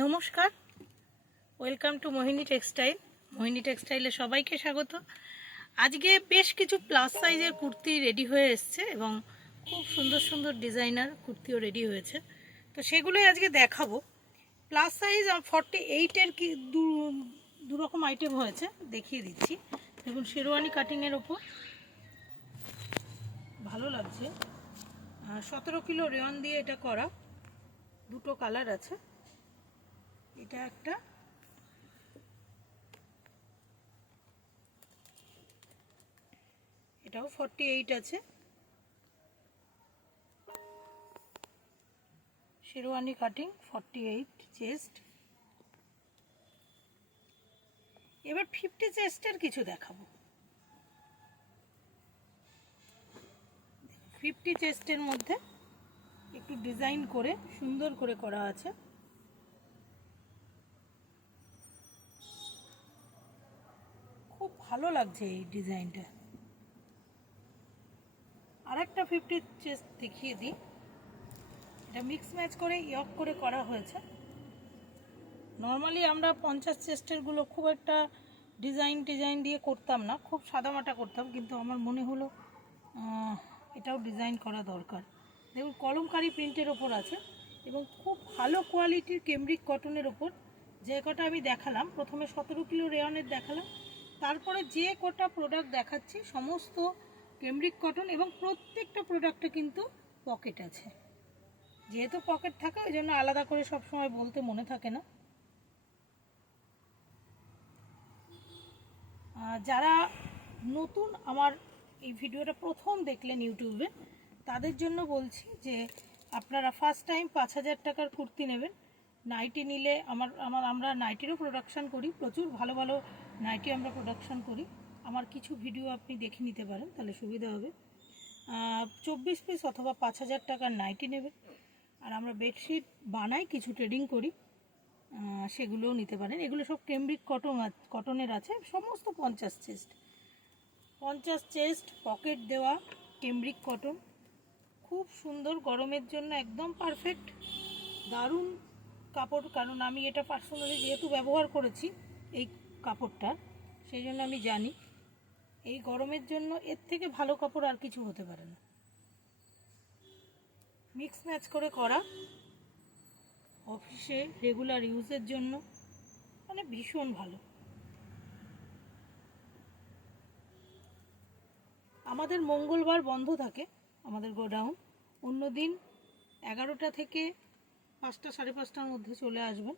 নমস্কার, welcome to Mohini textile. মোহিনী টেক্সটাইলে সবাইকে স্বাগত। আজকে বেশ কিছু প্লাস সাইজের কুর্তি রেডি হয়ে এসছে এবং খুব সুন্দর সুন্দর ডিজাইনার কুর্তিও রেডি হয়েছে, তো সেগুলোই আজকে দেখাবো। প্লাস সাইজ 48-এর কি দু রকম আইটেম হয়েছে, দেখিয়ে দিচ্ছি। দেখুন, শেরওয়ানি কাটিংয়ের ওপর ভালো লাগছে। 17 কিলো রেয়ন দিয়ে এটা করা, দুটো কালার আছে। এটা একটা, এটাও 48 আছে। Sherwani cutting 48 chest. এবার 50 চেস্টের কিছু দেখাবো। 50 চেস্টের মধ্যে একটু ডিজাইন করে সুন্দর করে করা আছে। খুব ভালো লাগছে এই ডিজাইনটা। আরেকটা 50 চেস্ট দেখিয়ে দিই। এটা মিক্স ম্যাচ করে ইয়ক করে করা হয়েছে। নর্মালি আমরা 50 চেস্টেরগুলো খুব একটা ডিজাইন দিয়ে করতাম না, খুব সাদামাটা করতাম, কিন্তু আমার মনে হলো এটাও ডিজাইন করা দরকার। দেখুন, কলমকারি প্রিন্টের ওপর আছে এবং খুব ভালো কোয়ালিটির কেমব্রিক কটনের ওপর। যে কটা আমি দেখালাম, প্রথমে 17 কিলো রেয়নের দেখালাম, তারপরে যে কটা প্রোডাক্ট দেখাচ্ছি সমস্ত কেমব্রিক কটন এবং প্রত্যেকটা প্রোডাক্টে কিন্তু পকেট আছে। যেহেতু পকেট থাকে ওই জন্য আলাদা করে সবসময় বলতে মনে থাকে না। যারা নতুন আমার এই ভিডিওটা প্রথম দেখলেন ইউটিউবে, তাদের জন্য বলছি যে আপনারা ফার্স্ট টাইম 5000 টাকার কুর্তি নেবেন। নাইটি নিলে আমরা নাইটিরও প্রোডাকশান করি, প্রচুর ভালো ভালো নাইটি আমরা প্রোডাকশান করি। আমার কিছু ভিডিও আপনি দেখে নিতে পারেন, তাহলে সুবিধা হবে। 24 পিস অথবা 5000 টাকার নাইটি নেবেন। আর আমরা বেডশিট বানাই, কিছু ট্রেডিং করি, সেগুলোও নিতে পারেন। এগুলো সব কেমব্রিক কটনের আছে, সমস্ত 50 চেস্ট পকেট দেওয়া কেমব্রিক কটন। খুব সুন্দর, গরমের জন্য একদম পারফেক্ট, দারুণ কাপড়। কারণ আমি এটা পার্সোনালি যেহেতু ব্যবহার করেছি এই কাপড়টা, সেই জন্য আমি জানি এই গরমের জন্য এর থেকে ভালো কাপড় আর কিছু হতে পারে না। মিক্স ম্যাচ করে করা, অফিসে রেগুলার ইউজের জন্য মানে ভীষণ ভালো। আমাদের মঙ্গলবার বন্ধ থাকে আমাদের গোডাউন। অন্য দিন 11টা থেকে 5টা 5:30টার মধ্যে চলে আসবেন।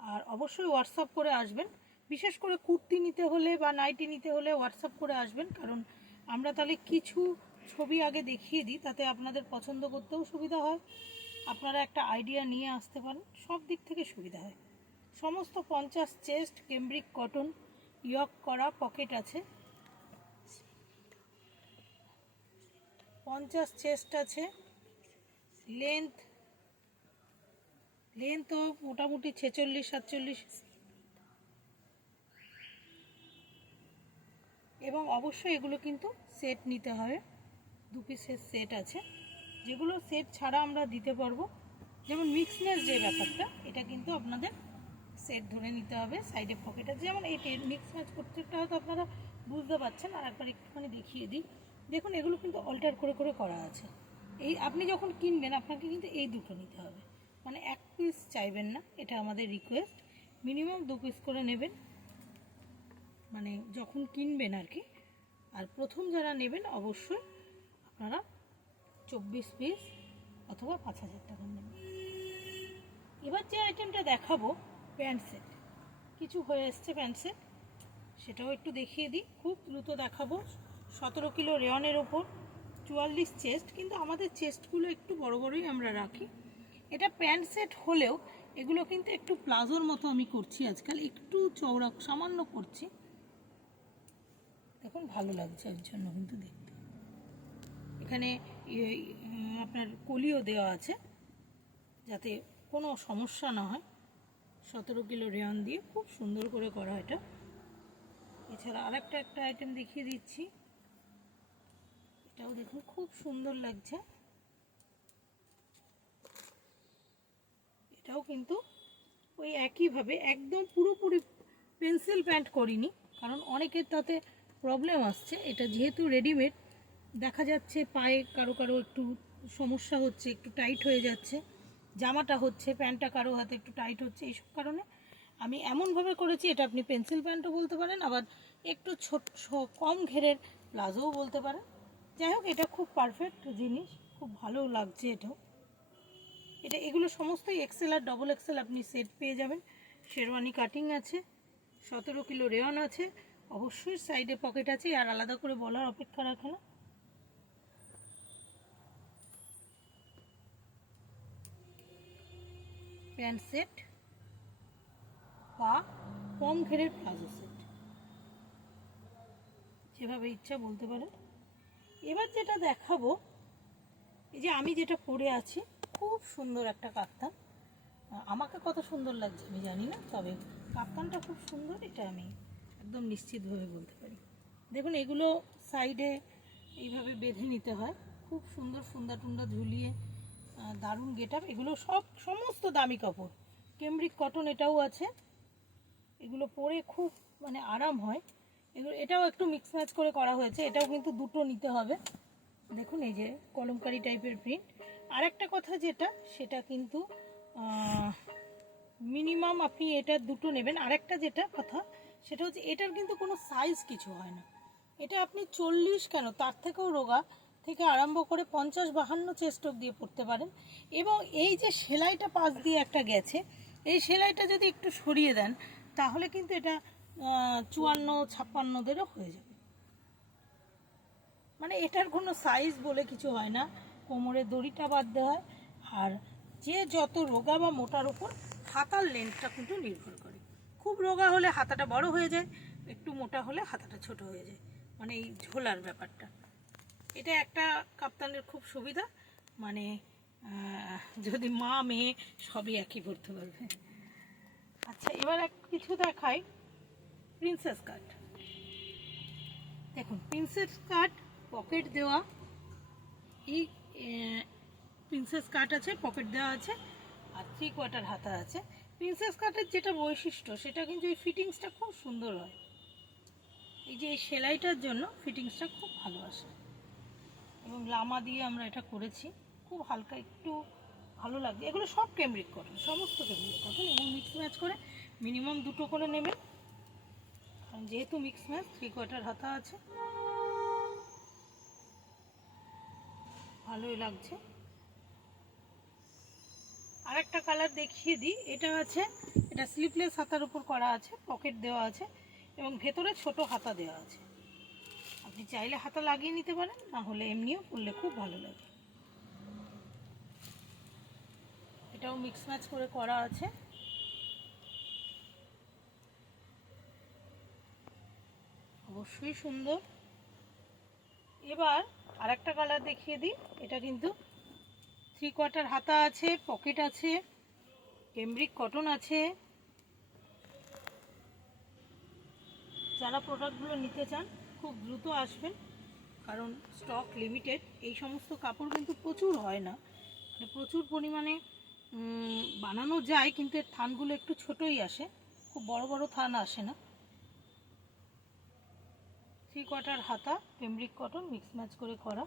আর অবশ্যই হোয়াটসঅ্যাপ করে আসবেন। বিশেষ করে কুর্তি নিতে হলে বা নাইটি নিতে হলে হোয়াটসঅ্যাপ করে আসবেন, কারণ আমরা তাহলে কিছু ছবি আগে দেখিয়ে দিই, তাতে আপনাদের পছন্দ করতেও সুবিধা হয়, আপনারা একটা আইডিয়া নিয়ে আসতে পারেন, সব দিক থেকে সুবিধা হয়। সমস্ত 50 চেস্ট কেমব্রিক কটন, ইয়ক করা, পকেট আছে। 50 চেস্ট আছে। লেন্থও মোটামুটি 46-47। এবং অবশ্যই এগুলো কিন্তু সেট নিতে হবে, 2 পিসের সেট আছে, যেগুলো সেট ছাড়া আমরা দিতে পারবো। যেমন মিক্স ম্যাচ যে ব্যাপারটা, এটা কিন্তু আপনাদের সেট ধরে নিতে হবে। সাইডে পকেট আছে, যেমন এই মিক্স ম্যাচ প্রত্যেকটা হয়তো আপনারা বুঝতে পারছেন। আর একবার একটুখানি দেখিয়ে দিই। দেখুন, এগুলো কিন্তু অল্টার করে করে করা আছে। এই আপনি যখন কিনবেন আপনাকে কিন্তু এই দুটো নিতে হবে, মানে এক পিস চাইবেন না, এটা আমাদের রিকোয়েস্ট। মিনিমাম 2 পিস করে নেবেন, মানে যখন কিনবেন আর কি। আর প্রথম যারা নেবেন অবশ্যই আপনারা 24 পিস অথবা 5000 টাকা নেবেন। এবার যে আইটেমটা দেখাবো, প্যান্ট সেট কিছু হয়ে এসছে। প্যান্ট সেট সেটাও একটু দেখিয়ে দিই, খুব দ্রুত দেখাবো। 17 কিলো রেয়নের ওপর, 44 চেস্ট, কিন্তু আমাদের চেস্টগুলো একটু বড় বড়ই আমরা রাখি। এটা প্যান্ট সেট হলেও এগুলো কিন্তু একটু প্লাজোর মতো আমি করছি আজকাল, একটু চওড়া সামান্য করছি। দেখুন, ভালো লাগছে এর জন্য কিন্তু দেখতে। এখানে আপনার কলিও দেওয়া আছে যাতে কোনো সমস্যা না হয়। 17 কিলো রেয়ন দিয়ে খুব সুন্দর করে করা এটা। এছাড়া আরেকটা আইটেম দেখিয়ে দিচ্ছি, এটাও দেখুন খুব সুন্দর লাগছে। কিন্তু ওই একইভাবে একদম পুরোপুরি পেন্সিল প্যান্ট করিনি, কারণ অনেকের তাতে প্রবলেম আসছে। এটা যেহেতু রেডিমেড, দেখা যাচ্ছে পায়ে কারো কারো একটু সমস্যা হচ্ছে, একটু টাইট হয়ে যাচ্ছে, জামাটা হচ্ছে, প্যান্টটা কারো হাতে একটু টাইট হচ্ছে, এইসব কারণে আমি এমনভাবে করেছি। এটা আপনি পেন্সিল প্যান্টও বলতে পারেন, আবার একটু কম ঘেরের প্লাজোও বলতে পারেন। যাই হোক, এটা খুব পারফেক্ট জিনিস, খুব ভালো লাগছে এটাও। এগুলো সমস্তই এক্সেল আর ডবল এক্সেল আপনি সেট পেয়ে যাবেন। শেরওয়ানি কাটিং আছে, 17 কিলো রেয়ন আছে, অবশ্যই সাইডে পকেট আছে, আর আলাদা করে বলার অপেক্ষা রাখে না। প্যান্ট সেট বা কম ঘেরের প্লাজো সেট, যেভাবে ইচ্ছা বলতে পারেন। এবার যেটা দেখাবো, এই যে আমি যেটা পরে আছি, খুব সুন্দর একটা কাপ্তান। আমাকে কত সুন্দর লাগছে আমি জানি না, তবে কাপ্তানটা খুব সুন্দর, এটা আমি একদম নিশ্চিতভাবে বলতে পারি। দেখুন, এগুলো সাইডে এইভাবে বেঁধে নিতে হয়, খুব সুন্দর ফুন্দা টুন্দা ঝুলিয়ে, দারুণ গেট আপ। এগুলো সমস্ত দামি কাপড়, কেমব্রিক কটন এটাও আছে। এগুলো পরে খুব মানে আরাম হয়। এটাও একটু মিক্স ম্যাচ করে করা হয়েছে, এটাও কিন্তু দুটো নিতে হবে। দেখুন, এই যে কলমকারি টাইপের প্রিন্ট। আর একটা কথা যেটা, সেটা কিন্তু মিনিমাম আপনি এটা দুটো নেবেন। আরেকটা যেটা কথা, সেটা হচ্ছে এটার কিন্তু কোনো সাইজ কিছু হয় না। এটা আপনি 40 কেন, তার থেকেও রোগা থেকে আরম্ভ করে 50-52 চেস্ট দিয়ে পড়তে পারেন। এবং এই যে সেলাইটা পাশ দিয়ে একটা গেছে, এই সেলাইটা যদি একটু সরিয়ে দেন, তাহলে কিন্তু এটা 54-56দেরও হয়ে যাবে। মানে এটার কোনো সাইজ বলে কিছু হয় না, কোমরের দড়িটা বাঁধতে হয়। আর যে যত রোগা বা মোটার উপর হাতার লেন্থটা কিন্তু নির্ভর করে। খুব রোগা হলে হাতাটা বড় হয়ে যায়, একটু মোটা হলে হাতাটা ছোট হয়ে যায়, মানে এই ঝোলার ব্যাপারটা। এটা একটা কাপ্তানের খুব সুবিধা, মানে যদি মা মেয়ে সবই একই পড়তে পারবে। আচ্ছা, এবার কিছু দেখাই প্রিন্সেস কাট। দেখুন, প্রিন্সেস কাট পকেট দেওয়া, এই প্রিন্সেস কাট আছে, পকেট দেওয়া আছে, আর 3/4 হাতা আছে। প্রিন্সেস কাটের যেটা বৈশিষ্ট্য, সেটা কিন্তু এই ফিটিংসটা খুব সুন্দর হয়। এই যে এই সেলাইটার জন্য ফিটিংসটা খুব ভালো আসে, এবং লামা দিয়ে আমরা এটা করেছি, খুব হালকা একটু ভালো লাগছে। এগুলো সব কেমব্রিক কটন, সমস্ত কেমব্রিক কটন, এবং মিক্স ম্যাচ করে মিনিমাম দুটো করে নেবেন, কারণ যেহেতু মিক্স ম্যাচ। 3/4 হাতা আছে, ভালোই লাগছে। আরেকটা কালার দেখিয়ে দিই, এটা আছে, এটা স্লিপলেস হাতার উপর করা আছে, পকেট দেওয়া আছে, এবং ভেতরে ছোট হাতা দেওয়া আছে। আপনি চাইলে হাতা লাগিয়ে নিতে পারেন, না হলে এমনিও পরলে খুব ভালো লাগে। এটাও মিক্স ম্যাচ করে করা আছে, অবশ্যই সুন্দর। এবার আরেকটা কালার দেখিয়ে দিই, এটা কিন্তু 3/4 হাতা আছে, পকেট আছে, কেমব্রিক কটন আছে। যারা প্রোডাক্টগুলো নিতে চান খুব দ্রুত আসবেন, কারণ স্টক লিমিটেড। এই সমস্ত কাপড় কিন্তু প্রচুর হয় না, মানে প্রচুর পরিমাণে বানানো যায়, কিন্তু এর থানগুলো একটু ছোটই আসে, খুব বড় বড় থান আসে না। 3/4 হাতা, কেমব্রিক কটন মিক্স ম্যাচ করে করা।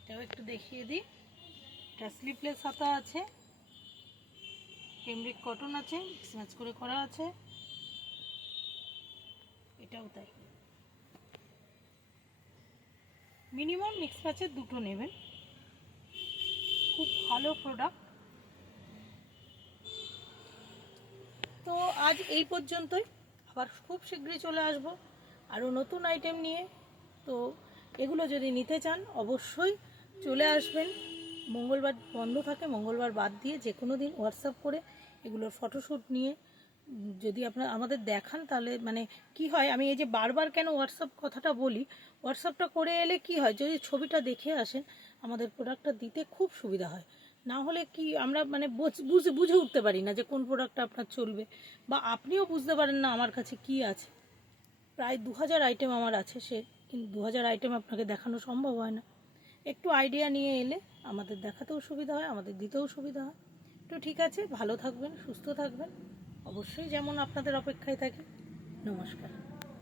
এটাও একটু দেখিয়ে দিই, এটা স্লিপলেস হাতা আছে, কেমব্রিক কটন আছে, মিক্স ম্যাচ করে করা আছে। এটাও তাই, মিনিমাম মিক্স ম্যাচের দুটো নেবেন, খুব ভালো প্রোডাক্ট। তো আজ এই পর্যন্তই, আবার খুব শীঘ্রই চলে আসব আরও নতুন আইটেম নিয়ে। তো এগুলো যদি নিতে চান অবশ্যই চলে আসবেন। মঙ্গলবার বন্ধ থাকে, মঙ্গলবার বাদ দিয়ে যে কোনো দিন হোয়াটসঅ্যাপ করে এগুলোর ফটোশ্যুট নিয়ে যদি আপনারা আমাদের দেখান, তাহলে মানে কি হয়, আমি এই যে বারবার কেন হোয়াটসঅ্যাপ কথাটা বলি, হোয়াটসঅ্যাপটা করে এলে কি হয়, যদি ছবিটা দেখে আসেন আমাদের প্রোডাক্টটা দিতে খুব সুবিধা হয়। না হলে কি আমরা মানে বুঝে উঠতে পারি না যে কোন প্রোডাক্টটা আপনার চলবে, বা আপনিও বুঝতে পারেন না আমার কাছে কি আছে। প্রায় 2000 আইটেম আমার আছে, কিন্তু 2000 আইটেম আপনাকে দেখানো সম্ভব হয় না। একটু আইডিয়া নিয়ে এলে আমাদের দেখাতেও সুবিধা হয়, আমাদের দিতেও সুবিধা হয়। তো ঠিক আছে, ভালো থাকবেন, সুস্থ থাকবেন, অবশ্যই যেমন আপনাদের অপেক্ষায় থাকি। নমস্কার।